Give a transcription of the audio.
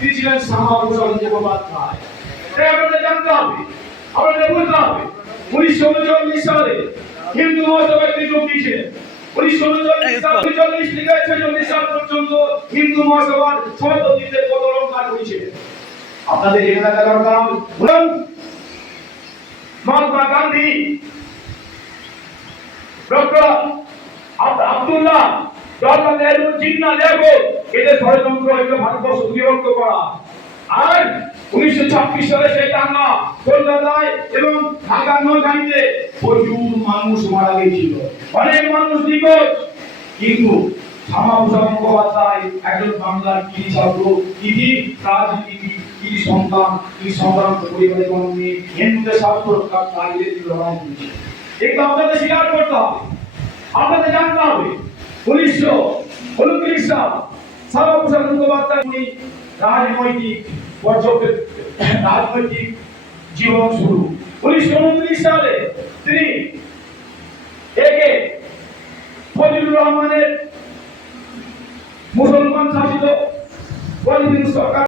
তিনি ছিলেন শ্যামাপ্রসাদ মুখোপাধ্যায়। তাই আপনাদের জানতে হবে, আপনাদের বুঝতে হবে 1939 সালে হিন্দু মহাসভায় তিনি যোগ দিয়েছিলেন। 1939 থেকে 1946 সাল পর্যন্ত হিন্দু মহাসভার সভাপতিত্বের পদ অলংকার করেছিলেন। আপনাদের জেনে রাখা দরকার, মহাত্মা গান্ধী, ডক্টর আব্দুল্লাহ, জওহরলাল নেহরু, জিন্নাহ নেহরু এদের ষড়যন্ত্র হইল ভারতবর্ষ বিভক্ত করা। আর 1926 সালে সেই দাঙ্গা কলকাতায় এবং ঢাকার নৌকানিতে প্রচুর মানুষ মারা গিয়েছিল, অনেক মানুষ নিখোঁজ। কিন্তু শ্যামাপ্রসাদ মুখোপাধ্যায় একজন বাংলার কৃতি ছাত্র, কৃতি রাজনীতি, কৃতি সন্তান, কৃতি সম্ভ্রান্ত পরিবারের জন্মে হিন্দুদের স্বার্থ রক্ষার তাগিদে তিনি লড়াই করেছিলেন। এগুলো আপনাদের স্বীকার করতে হবে, আপনাদের জানতে হবে। 1929 সাল শ্যামাপ্রসাদ মুখোপাধ্যায় উনি রাজনৈতিক জীবন শুরু। 1929 সালে তিনি একে ফজলুর রহমানের মুসলমান শাসিত সরকার